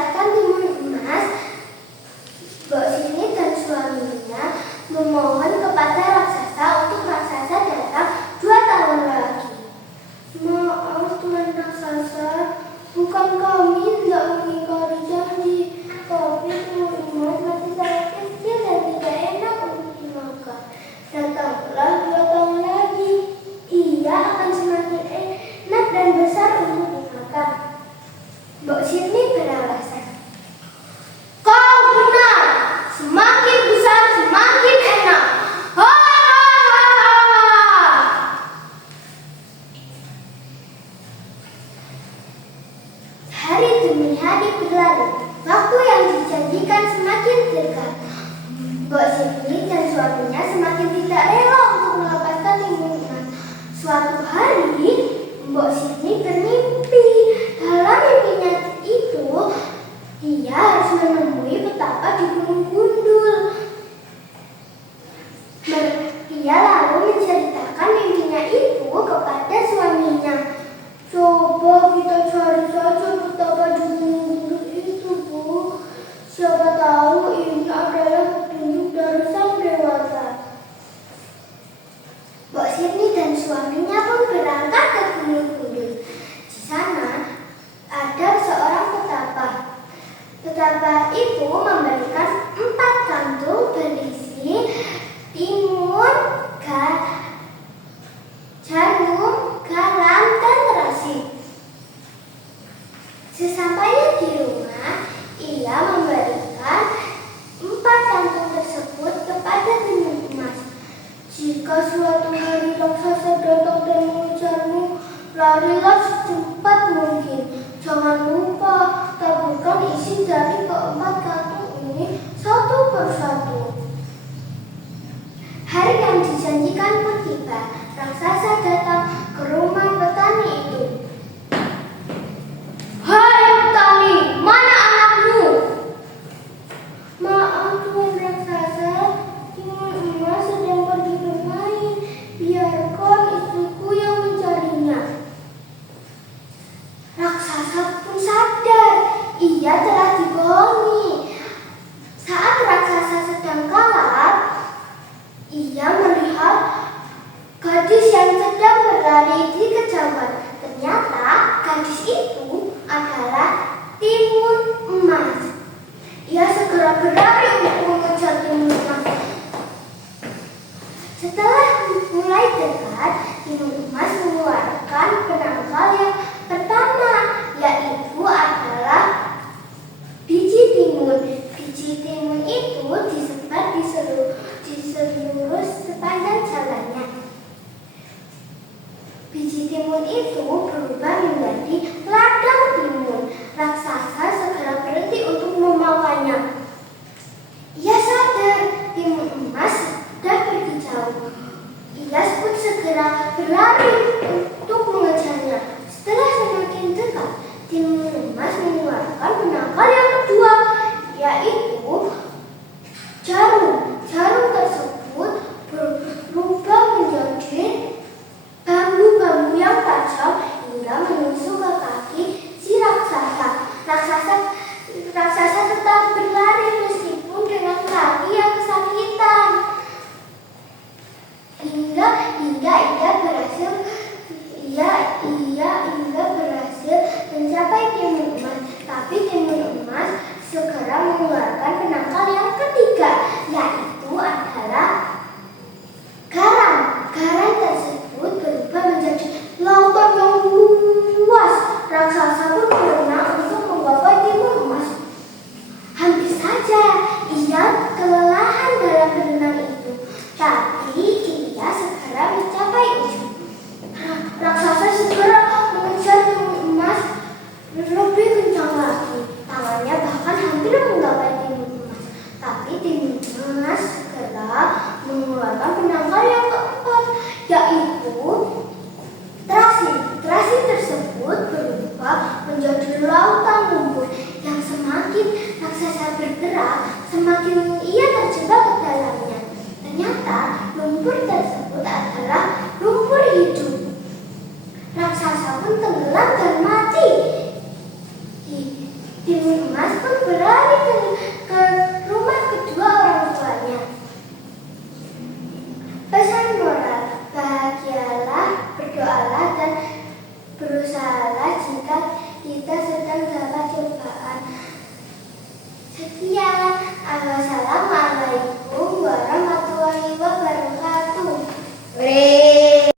melepaskan timun emas, Mbok Sirni dan suaminya memohon kepada raksasa untuk raksasa datang 2 tahun lagi. Maaf Tuan Raksasa, bukan kami tidak mengingkari janji, tapi timun emas masih sangat kecil dan tidak enak untuk dimakan. Datanglah 2 tahun lagi, ia akan semakin enak dan besar untuk dimakan. Mbok Sirni beralasan, kau benar, semakin besar semakin enak. Hari demi hari berlalu, waktu yang dijanjikan semakin dekat. Mbok Sirni dan suaminya semakin tidak rela untuk melepaskan timun emas. Suatu hari, Mbok Sirni bermimpi. Dalam mimpinya itu, ia harus menemui petapa di Gunung Gundul. Ia lalu menceritakan mimpinya itu kepada suaminya. Coba kita cari saja petapa di Gunung Gundul itu, Bu. Siapa tahu ini adalah petunjuk dari sang dewata. Mbok Sirni dan suaminya pun berangkat ke Gunung Gundul. Di sana ada seorang petapa. Petapa itu memberikan 4 kantung berisi timun, jarum, garam, dan terasi. Sesampainya di rumah, ia memberikan 4 kantung tersebut kepada timun emas. Jika suatu hari raksasa datang dan mengejarmu, larilah secepat mungkin. Jangan lupa taburkan isi dari ke-4 kantung ini satu persatu. Hari yang dijanjikan pun tiba. Raksasa datang ke rumah petani itu. Hai petani, mana anakmu? Maaf Tuan Raksasa, timun emas sedang pergi bermain. Biarkan istriku yang mencarinya. Raksasa pun sadar, ia telah dibohongi. Saat raksasa sedang kalap, ia melihat gadis yang sedang berlari di kejauhan. Ternyata gadis itu adalah timun emas. Ia segera berlari untuk mengejar timun emas. Setelah mulai dekat, timun emas mengeluarkan penangkal yang pertama, yaitu adalah biji timun. Biji timun itu disebar di seluruh sepanjang jalannya. Biji timun itu berubah menjadi ladang timun. Raksasa segera berhenti untuk memakannya. Ia sadar timun emas sudah pergi jauh. Ia pun segera berlari untuk mengejarnya. Setelah semakin dekat, timun emas mengeluarkan penangkal yang kedua, yaitu jarum. Jarum tersebut berubah menjadi bambu-bambu yang tajam hingga menusuk ke kaki si raksasa. Raksasa tetap berlari meskipun dengan kaki yang kesakitan. Hingga ia berhasil mencapai timun emas. Tapi timun emas segera mengeluarkan penangkal yang ketiga, yaitu adalah garam. Garam tersebut berubah menjadi lautan yang luas. Raksasa pun berenang untuk menggapai timun emas. Hampir saja ia kelelahan dalam berenang itu, tapi ia segera mencapai ujung. Raksasa segera mengejar timun emas lebih kencang lagi. Tangannya bahkan hampir menggapai timun emas. Tapi timun emas segera mengeluarkan penangkal yang keempat, yaitu terasi. Terasi tersebut berubah menjadi lautan lumpur yang semakin raksasa bergerak, semakin ia terjebak ke dalamnya. Ternyata lumpur tersebut adalah lumpur hidup. Raksasa pun tenggelam dan mati. Timun Emas pun berlari ke rumah kedua orang tuanya. Pesan moral, bahagialah, berdoalah, dan berusahalah jika kita sedang dapat cobaan. Sekian, wassalam.